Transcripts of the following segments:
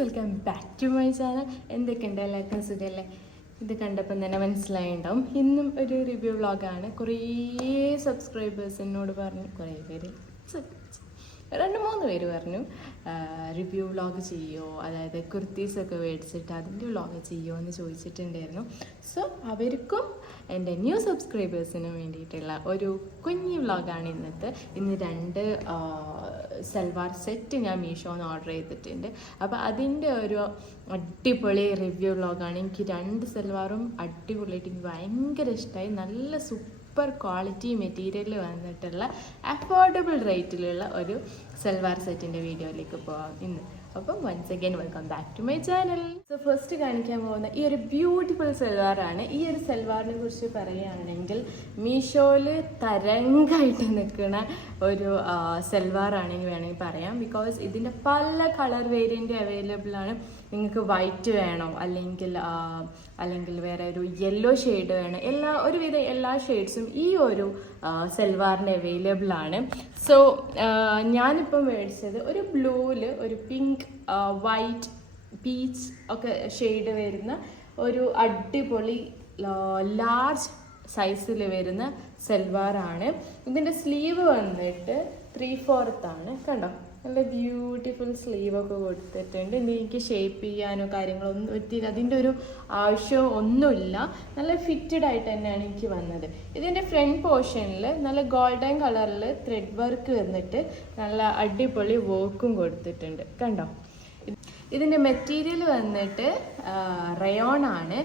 Welcome back to my channel. എന്തൊക്കെയുണ്ട്, എല്ലാവർക്കും സുഖമല്ലേ? ഇത് കണ്ടപ്പം തന്നെ മനസ്സിലായിട്ടുണ്ടാവും ഇന്നും ഒരു റിവ്യൂ വ്ളോഗാണ്. കുറേ സബ്സ്ക്രൈബേഴ്സ് എന്നോട് പറഞ്ഞു, കുറേ പേര് 2-3 പേര് പറഞ്ഞു റിവ്യൂ വ്ളോഗ് ചെയ്യുമോ, അതായത് കുർത്തീസൊക്കെ മേടിച്ചിട്ട് അതിൻ്റെ വ്ളോഗ് ചെയ്യുമോ എന്ന് ചോദിച്ചിട്ടുണ്ടായിരുന്നു. സോ അവർക്കും എൻ്റെ ന്യൂ സബ്സ്ക്രൈബേഴ്സിനും വേണ്ടിയിട്ടുള്ള ഒരു കുഞ്ഞു വ്ളോഗാണ് ഇന്നത്തെ. ഇന്ന് 2 സൽവാർ സെറ്റ് ഞാൻ മീഷോന്ന് ഓർഡർ ചെയ്തിട്ടുണ്ട്. അപ്പോൾ അതിൻ്റെ ഒരു അടിപൊളി റിവ്യൂ വ്ളോഗാണ്. എനിക്ക് 2 സൽവാറും അടിപൊളിയായിട്ട് എനിക്ക് ഭയങ്കര ഇഷ്ടമായി. നല്ല സൂപ്പർ ക്വാളിറ്റി മെറ്റീരിയൽ വന്നിട്ടുള്ള അഫോർഡബിൾ റേറ്റിലുള്ള ഒരു സൽവാർ സെറ്റിൻ്റെ വീഡിയോയിലേക്ക് പോകാം ഇന്ന്. അപ്പം once again welcome back to my channel. So first കാണിക്കാൻ പോകുന്ന ഈ ഒരു ബ്യൂട്ടിഫുൾ സൽവാറാണ്. ഈ ഒരു സൽവാറിനെ കുറിച്ച് പറയുകയാണെങ്കിൽ മീഷോയിൽ തരംഗമായിട്ട് നിൽക്കുന്ന ഒരു സൽവാറാണെങ്കിൽ വേണമെങ്കിൽ പറയാം. ബിക്കോസ് ഇതിൻ്റെ പല കളർ വേരിയൻ്റ് അവൈലബിൾ ആണ്. നിങ്ങൾക്ക് വൈറ്റ് വേണോ, അല്ലെങ്കിൽ വേറെ ഒരു യെല്ലോ ഷെയ്ഡ് വേണം, ഒരുവിധം എല്ലാ ഷെയ്ഡ്സും ഈ ഒരു സൽവാറിന് അവൈലബിൾ ആണ്. സോ ഞാനിപ്പം മേടിച്ചത് ഒരു ബ്ലൂവിൽ ഒരു പിങ്ക്, വൈറ്റ്, പീച്ച് ഒക്കെ ഷെയ്ഡ് വരുന്ന ഒരു അടിപൊളി ലാർജ് സൈസിൽ വരുന്ന സൽവാറാണ്. ഇതിൻ്റെ സ്ലീവ് വന്നിട്ട് 3/4 ആണ്. കണ്ടോ, നല്ല ബ്യൂട്ടിഫുൾ സ്ലീവൊക്കെ കൊടുത്തിട്ടുണ്ട്. എനിക്ക് ഷേപ്പ് ചെയ്യാനോ കാര്യങ്ങളൊന്നും അതിൻ്റെ ഒരു ആവശ്യം ഒന്നുമില്ല. നല്ല ഫിറ്റഡ് ആയിട്ട് തന്നെയാണ് എനിക്ക് വന്നത്. ഇതിൻ്റെ ഫ്രണ്ട് പോർഷനിൽ നല്ല ഗോൾഡൻ കളറിൽ ത്രെഡ് വർക്ക് വന്നിട്ട് നല്ല അടിപൊളി വർക്കും കൊടുത്തിട്ടുണ്ട്. കണ്ടോ, ഇതിൻ്റെ മെറ്റീരിയൽ വന്നിട്ട് റയോൺ ആണ്.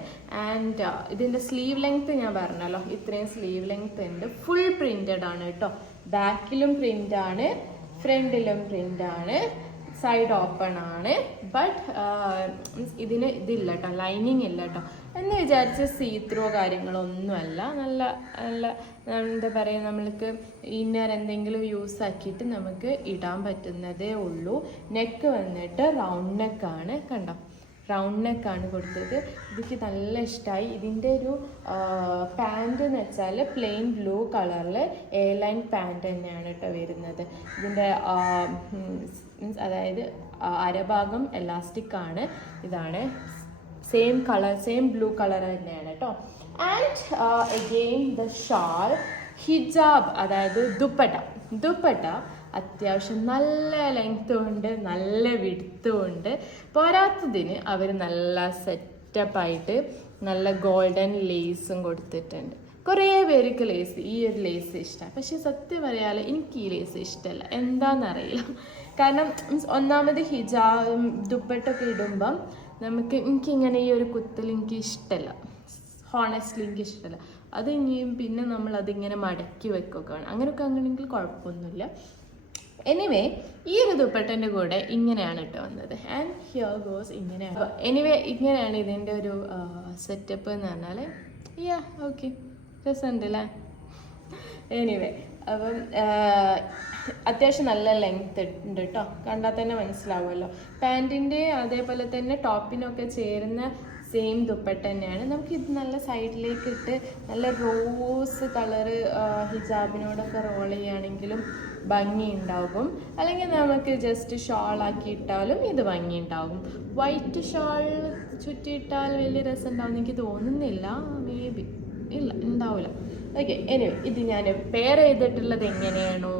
ആൻഡ് ഇതിൻ്റെ സ്ലീവ് ലെങ്ത്ത് ഞാൻ പറഞ്ഞല്ലോ, ഇത്രയും സ്ലീവ് ലെങ്ത്ത് ഉണ്ട്. ഫുൾ പ്രിൻറ്റഡ് ആണ് കേട്ടോ. ബാക്കിലും പ്രിൻ്റാണ്, ഫ്രണ്ടിലും പ്രിൻ്റാണ്, സൈഡ് ഓപ്പൺ ആണ്. ബട്ട് ഇതിന് ഇതില്ല കേട്ടോ, ലൈനിങ് ഇല്ല കേട്ടോ. എന്ന് വിചാരിച്ച് സീത്രോ കാര്യങ്ങളൊന്നുമല്ല. നല്ല നല്ല എന്താ പറയുക, നമ്മൾക്ക് ഇന്നർ എന്തെങ്കിലും യൂസ് ആക്കിയിട്ട് നമുക്ക് ഇടാൻ പറ്റുന്നതേ ഉള്ളൂ. നെക്ക് വന്നിട്ട് റൗണ്ട് നെക്കാണ്. കണ്ടോ, റൗണ്ട് നെക്കാണ് കൊടുത്തത്. എനിക്ക് നല്ല ഇഷ്ടമായി. ഇതിൻ്റെ ഒരു പാൻറ് എന്ന് വെച്ചാൽ പ്ലെയിൻ ബ്ലൂ കളറിൽ എയർലൈൻ പാൻറ് തന്നെയാണ് കേട്ടോ വരുന്നത്. ഇതിൻ്റെ അതായത് അരഭാഗം എലാസ്റ്റിക് ആണ്. ഇതാണ് same colour, same blue colour തന്നെയാണ് കേട്ടോ. ആൻഡ് അഗെയിൻ ദ ഷാൾ, ഹിജാബ് അതായത് ദുപ്പട്ട അത്യാവശ്യം നല്ല ലെങ്ത്തും ഉണ്ട്, നല്ല വിഡ്ത്തും ഉണ്ട്. പോരാത്തതിന് അവർ നല്ല സെറ്റപ്പായിട്ട് നല്ല ഗോൾഡൻ ലേസും കൊടുത്തിട്ടുണ്ട്. കുറേ പേർക്ക് ഈ ഒരു ലേസ് ഇഷ്ടമാണ്. പക്ഷെ സത്യം പറയാതെ എനിക്ക് ഈ ലേസ് ഇഷ്ടമല്ല. എന്താണെന്നറിയില്ല. കാരണം ഒന്നാമത് ഹിജാബ് ദുപ്പട്ടൊക്കെ ഇടുമ്പം എനിക്കിങ്ങനെ ഈ ഒരു കുത്തൽ എനിക്ക് ഇഷ്ടമല്ല. ഹോണസ്റ്റ്ലി എനിക്ക് ഇഷ്ടമല്ല. അത് ഇനിയും പിന്നെ നമ്മളതിങ്ങനെ മടക്കി വെക്കുകയാണ്. അങ്ങനെയൊക്കെ ആണെങ്കിൽ കുഴപ്പമൊന്നുമില്ല. എനിവേ, ഈ ഒരു ദുപ്പട്ടൻ്റെ കൂടെ ഇങ്ങനെയാണ് കേട്ടോ വന്നത്. ആൻഡ് ഹിയർ ഗോസ് ഇങ്ങനെയാണ്. എനിവേ, ഇങ്ങനെയാണ് ഇതിൻ്റെ ഒരു സെറ്റപ്പ് എന്ന് പറഞ്ഞാൽ. ഓക്കെ, രസമുണ്ട് അല്ലേ? എനിവേ, അപ്പം അത്യാവശ്യം നല്ല ലെങ്ത് ഉണ്ട് കേട്ടോ. കണ്ടാൽ തന്നെ മനസ്സിലാവുമല്ലോ. പാൻറ്റിൻ്റെ അതേപോലെ തന്നെ ടോപ്പിനൊക്കെ ചേരുന്ന സെയിം ദുപ്പട്ട തന്നെയാണ്. നമുക്കിത് നല്ല സൈഡിലേക്ക് ഇട്ട് നല്ല റോസ് കളറ് ഹിജാബിനോടൊക്കെ റോൾ ചെയ്യുകയാണെങ്കിലും ഭംഗി ഉണ്ടാകും. അല്ലെങ്കിൽ നമുക്ക് ജസ്റ്റ് ഷാളാക്കി ഇട്ടാലും ഇത് ഭംഗി ഉണ്ടാകും. വൈറ്റ് ഷാൾ ചുറ്റിയിട്ടാൽ വലിയ രസം ഉണ്ടാവും എനിക്ക് തോന്നുന്നില്ല. മേ ബി ഇല്ല, ഉണ്ടാവില്ല. ഓക്കെ, എനിവേ, ഇത് ഞാൻ പെയർ ചെയ്തിട്ടുള്ളത് എങ്ങനെയാണോ,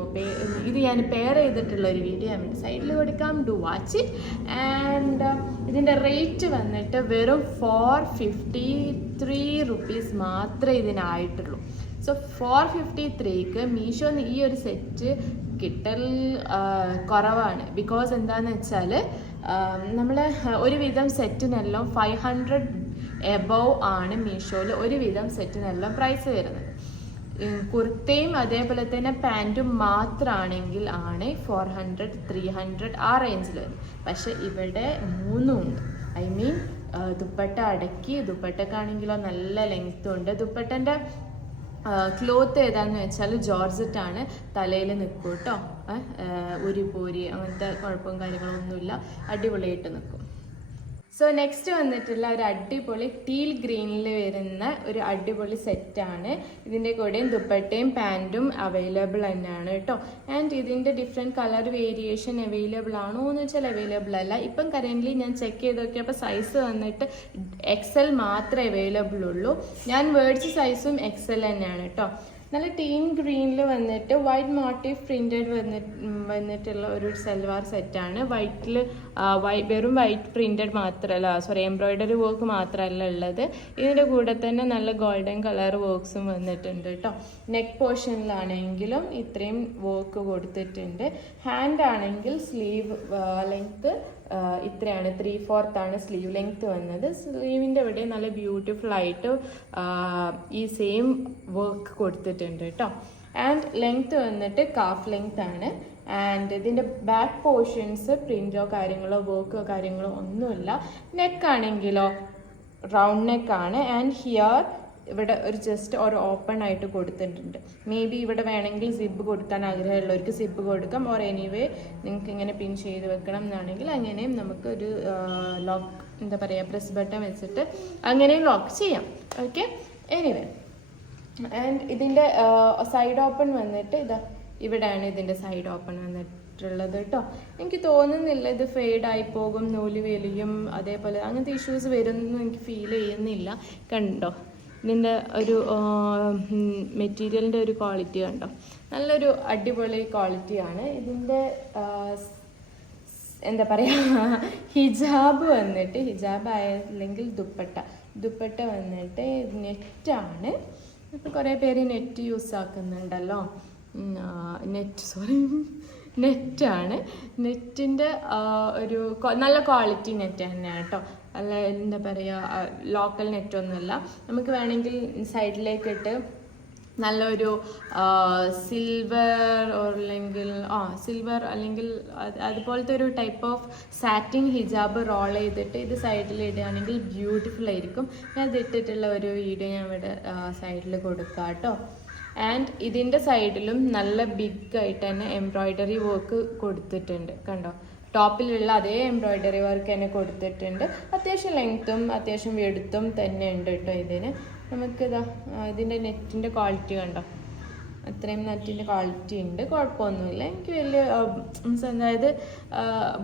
ഇത് ഞാൻ പെയർ ചെയ്തിട്ടുള്ള ഒരു വീഡിയോ ഞാൻ സൈഡിൽ കൊടുക്കാം. Do watch it. ആൻഡ് ഇതിൻ്റെ റേറ്റ് വന്നിട്ട് വെറും 453 റുപ്പീസ് മാത്രമേ ഇതിനായിട്ടുള്ളൂ. സോ 453ക്ക് മീഷോന്ന് ഈ ഒരു സെറ്റ് കിട്ടൽ കുറവാണ്. ബിക്കോസ് എന്താണെന്ന് വെച്ചാൽ നമ്മൾ ഒരുവിധം സെറ്റിനെല്ലാം 500 എബവ് ആണ് മീഷോയിൽ ഒരുവിധം സെറ്റിനെല്ലാം പ്രൈസ് വരുന്നത്. കുർത്തയും അതേപോലെ തന്നെ പാൻറ്റും മാത്രമാണെങ്കിൽ ആണ് 400, 300 ആ റേഞ്ചിൽ വരും. പക്ഷെ ഇവിടെ 3 ഉണ്ട്. ഐ മീൻ ദുപ്പട്ട അടക്കി. ദുപ്പട്ടക്കാണെങ്കിലോ നല്ല ലെങ്ത്തും ഉണ്ട്. ദുപ്പട്ടൻ്റെ ക്ലോത്ത് ഏതാണെന്ന് വെച്ചാൽ ജോർജറ്റാണ്. തലയിൽ നിൽക്കും കേട്ടോ. ഉരിപ്പോരി അങ്ങനത്തെ കുഴപ്പവും കാര്യങ്ങളൊന്നുമില്ല. അടിപൊളിയായിട്ട് നിൽക്കും. സോ നെക്സ്റ്റ് വന്നിട്ടുള്ള ഒരു അടിപൊളി ടീൽ ഗ്രീനിൽ വരുന്ന ഒരു അടിപൊളി സെറ്റാണ്. ഇതിൻ്റെ കൂടെയും ദുപ്പട്ടയും പാൻറ്റും അവൈലബിൾ തന്നെയാണ് കേട്ടോ. ആൻഡ് ഇതിൻ്റെ ഡിഫറെൻറ്റ് കളർ വേരിയേഷൻ അവൈലബിൾ ആണോ എന്ന് വെച്ചാൽ അവൈലബിൾ അല്ല. ഇപ്പം കറൻ്റ്ലി ഞാൻ ചെക്ക് ചെയ്ത് നോക്കിയപ്പോൾ സൈസ് വന്നിട്ട് XL മാത്രമേ അവൈലബിൾ ഉള്ളൂ. ഞാൻ മേടിച്ച സൈസും XL തന്നെയാണ് കേട്ടോ. നല്ല ടീൻ ഗ്രീനിൽ വന്നിട്ട് വൈറ്റ് മോട്ടീവ് പ്രിൻറ്റഡ് വന്നിട്ടുള്ള ഒരു സൽവാർ സെറ്റാണ്. വൈറ്റിൽ വെറും വൈറ്റ് പ്രിൻറ്റഡ് മാത്രമല്ല, എംബ്രോയ്ഡറി വർക്ക് മാത്രമല്ല ഉള്ളത്. ഇതിൻ്റെ കൂടെ തന്നെ നല്ല ഗോൾഡൻ കളർ വർക്ക്സും വന്നിട്ടുണ്ട് കേട്ടോ. നെക്ക് പോർഷനിലാണെങ്കിലും ഇത്രയും വർക്ക് കൊടുത്തിട്ടുണ്ട്. ഹാൻഡ് ആണെങ്കിൽ സ്ലീവ് ലെങ്ത്ത് ഇത്രയാണ്, 3/4 ആണ് സ്ലീവ് ലെങ്ത്ത് വന്നത്. സ്ലീവിൻ്റെ ഇവിടെ നല്ല ബ്യൂട്ടിഫുൾ ആയിട്ട് ഈ സെയിം വർക്ക് കൊടുത്തിട്ടുണ്ട് കേട്ടോ. ആൻഡ് ലെങ്ത്ത് വന്നിട്ട് കാഫ് ലെങ്ത് ആണ്. ആൻഡ് ഇതിൻ്റെ ബാക്ക് പോർഷൻസ് പ്രിൻറ്റോ കാര്യങ്ങളോ വർക്കോ കാര്യങ്ങളോ ഒന്നുമില്ല. നെക്കാണെങ്കിലോ റൗണ്ട് നെക്കാണ്. ആൻഡ് ഹിയർ ഇവിടെ ഒരു ജസ്റ്റ് ഒരു ഓപ്പൺ ആയിട്ട് കൊടുത്തിട്ടുണ്ട്. മേ ബി ഇവിടെ വേണമെങ്കിൽ സിബ് കൊടുക്കാൻ ആഗ്രഹമുള്ളവർക്ക് സിബ് കൊടുക്കാം. ഓർ എനിവേ നിങ്ങൾക്ക് ഇങ്ങനെ പിൻ ചെയ്ത് വെക്കണം എന്നാണെങ്കിൽ അങ്ങനെയും നമുക്കൊരു ലോക്ക് എന്താ പറയുക പ്രസ് ബട്ടൺ വെച്ചിട്ട് അങ്ങനെയും ലോക്ക് ചെയ്യാം. Okay, anyway. ആൻഡ് ഇതിൻ്റെ സൈഡ് ഓപ്പൺ വന്നിട്ട് ഇവിടെയാണ് ഇതിൻ്റെ സൈഡ് ഓപ്പൺ വന്നിട്ടുള്ളത് കേട്ടോ. എനിക്ക് തോന്നുന്നില്ല ഇത് ഫെയ്ഡായി പോകും, നൂല് വലിയും അതേപോലെ അങ്ങനത്തെ ഇഷ്യൂസ് വരുമെന്ന് എനിക്ക് ഫീൽ ചെയ്യുന്നില്ല. കണ്ടോ ഇതിൻ്റെ ഒരു മെറ്റീരിയലിൻ്റെ ഒരു ക്വാളിറ്റി കണ്ടോ, നല്ലൊരു അടിപൊളി ക്വാളിറ്റിയാണ്. ഇതിൻ്റെ എന്താ പറയുക ഹിജാബ് വന്നിട്ട് ഹിജാബ് അല്ലെങ്കിൽ ദുപ്പട്ട വന്നിട്ട് നെറ്റാണ്. ഇപ്പം കുറേ പേര് നെറ്റ് യൂസ് ആക്കുന്നുണ്ടല്ലോ. നെറ്റാണ്. നെറ്റിൻ്റെ ഒരു നല്ല ക്വാളിറ്റി നെറ്റ് തന്നെയാണ് കേട്ടോ. അല്ല എന്താ പറയുക ലോക്കൽ നെറ്റൊന്നുമല്ല. നമുക്ക് വേണമെങ്കിൽ സൈഡിലേക്കിട്ട് നല്ലൊരു സിൽവർ അല്ലെങ്കിൽ അതുപോലത്തെ ഒരു ടൈപ്പ് ഓഫ് സാറ്റിൻ ഹിജാബ് റോൾ ചെയ്തിട്ട് ഇത് സൈഡിൽ ഇടുകയാണെങ്കിൽ ബ്യൂട്ടിഫുൾ ആയിരിക്കും. ഞാൻ ഇത് ഇട്ടിട്ടുള്ള ഒരു വീഡിയോ ഞാൻ ഇവിടെ സൈഡിൽ കൊടുക്കാം കേട്ടോ. ആൻഡ് ഇതിൻ്റെ സൈഡിലും നല്ല ബിഗ് ആയിട്ട് തന്നെ എംബ്രോയ്ഡറി വർക്ക് കൊടുത്തിട്ടുണ്ട്. കണ്ടോ, ടോപ്പിലുള്ള അതേ എംബ്രോയ്ഡറി വർക്ക് തന്നെ കൊടുത്തിട്ടുണ്ട്. അത്യാവശ്യം ലെങ്ത്തും അത്യാവശ്യം വെടുത്തും തന്നെ ഉണ്ട് കേട്ടോ ഇതിന്. നമുക്കിതാ ഇതിൻ്റെ നെറ്റിൻ്റെ ക്വാളിറ്റി കണ്ടോ, അത്രയും നെറ്റിൻ്റെ ക്വാളിറ്റി ഉണ്ട്, കുഴപ്പമൊന്നുമില്ല. എനിക്ക് വലിയ അതായത്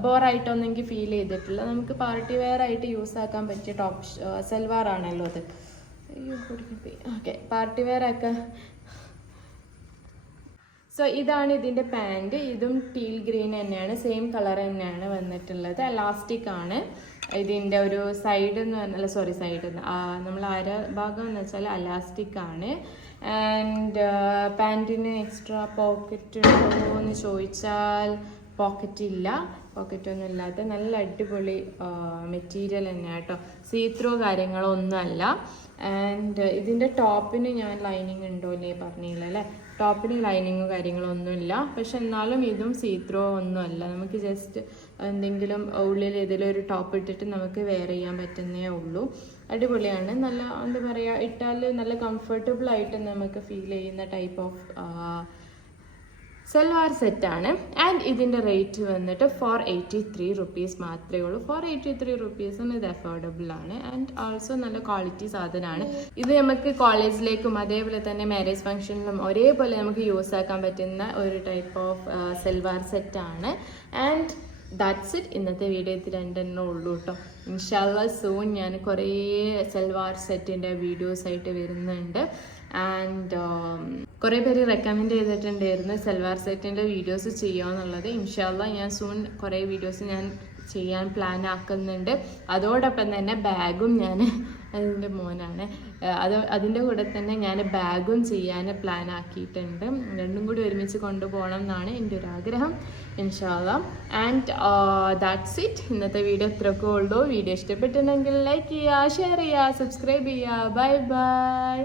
ബോറായിട്ടൊന്നും എനിക്ക് ഫീൽ ചെയ്തിട്ടില്ല. നമുക്ക് പാർട്ടി വെയർ ആയിട്ട് യൂസ് ആക്കാൻ പറ്റിയ സൽവാർ ആണല്ലോ അത്. ഓക്കെ, പാർട്ടി വെയർ ആക്കാൻ. സോ ഇതാണ് ഇതിൻ്റെ പാൻറ്. ഇതും ടീൽ ഗ്രീൻ തന്നെയാണ്, സെയിം കളർ തന്നെയാണ് വന്നിട്ടുള്ളത്. എലാസ്റ്റിക് ആണ്. ഇതിൻ്റെ ഒരു സൈഡ് എന്ന് പറഞ്ഞാൽ സൈഡ് നമ്മൾ ഭാഗം എന്ന് വെച്ചാൽ എലാസ്റ്റിക് ആണ്. ആൻഡ് പാൻറ്റിന് എക്സ്ട്രാ പോക്കറ്റ് ഉണ്ടോ എന്ന് ചോദിച്ചാൽ പോക്കറ്റൊന്നും ഇല്ലാത്ത നല്ല അടിപൊളി മെറ്റീരിയൽ തന്നെയാണ് കേട്ടോ. സീത്രോ കാര്യങ്ങളൊന്നുമല്ല. ആൻഡ് ഇതിൻ്റെ ടോപ്പിന് ഞാൻ ലൈനിങ് ഉണ്ടോ അല്ലേ പറഞ്ഞില്ല അല്ലേ. ടോപ്പിന് ലൈനിങ്ങോ കാര്യങ്ങളൊന്നുമില്ല. പക്ഷെ എന്നാലും ഇതും സീത്രോ ഒന്നുമല്ല. നമുക്ക് ജസ്റ്റ് എന്തെങ്കിലും ഉള്ളിൽ ഏതെങ്കിലും ഒരു ടോപ്പ് ഇട്ടിട്ട് നമുക്ക് വെയർ ചെയ്യാൻ പറ്റുന്നേ ഉള്ളൂ. അടിപൊളിയാണ്. നല്ല എന്താ പറയുക, ഇട്ടാൽ നല്ല കംഫർട്ടബിൾ ആയിട്ട് നമുക്ക് ഫീൽ ചെയ്യുന്ന ടൈപ്പ് ഓഫ് സൽവാർ സെറ്റാണ്. ആൻഡ് ഇതിൻ്റെ റേറ്റ് വന്നിട്ട് 483 റുപ്പീസ് മാത്രമേ ഉള്ളൂ. 483 റുപ്പീസിന് ഇത് അഫോർഡബിൾ ആണ്. ആൻഡ് ഓൾസോ നല്ല ക്വാളിറ്റി സാധനമാണ്. ഇത് നമുക്ക് കോളേജിലേക്കും അതേപോലെ തന്നെ മാരേജ് ഫംഗ്ഷനിലും ഒരേപോലെ നമുക്ക് യൂസ് ആക്കാൻ പറ്റുന്ന ഒരു ടൈപ്പ് ഓഫ് സൽവാർ സെറ്റാണ്. And that's it. ഇന്നത്തെ വീഡിയോ ഇത് 2 ഉള്ളൂ കേട്ടോ. ഇൻഷാല്ലാ സൂൺ ഞാൻ കുറേ സൽവാർ സെറ്റിൻ്റെ വീഡിയോസ് ആയിട്ട് വരുന്നുണ്ട്. ആൻഡ് കുറേ പേര് റെക്കമെൻഡ് ചെയ്തിട്ടുണ്ടായിരുന്നു സൽവാർ സെറ്റിൻ്റെ വീഡിയോസ് ചെയ്യുക. ഇൻഷാല്ലാ ഞാൻ സൂൺ കുറേ വീഡിയോസ് ഞാൻ ചെയ്യാൻ പ്ലാൻ ആക്കുന്നുണ്ട്. അതോടൊപ്പം തന്നെ ബാഗും ഞാൻ അതിൻ്റെ മോനാണ് അതിൻ്റെ കൂടെ തന്നെ ഞാൻ ബാഗും ചെയ്യാൻ പ്ലാൻ ആക്കിയിട്ടുണ്ട്. രണ്ടും കൂടി ഒരുമിച്ച് കൊണ്ടുപോകണം എന്നാണ് എൻ്റെ ഒരു ആഗ്രഹം ഇൻഷാല്ലാ. And that's it. ഇന്നത്തെ വീഡിയോ ഇത്രയൊക്കെ ഉള്ളൂ. വീഡിയോ ഇഷ്ടപ്പെട്ടിട്ടുണ്ടെങ്കിൽ ലൈക്ക് ചെയ്യുക, ഷെയർ ചെയ്യുക, സബ്സ്ക്രൈബ് ചെയ്യുക. Bye bye.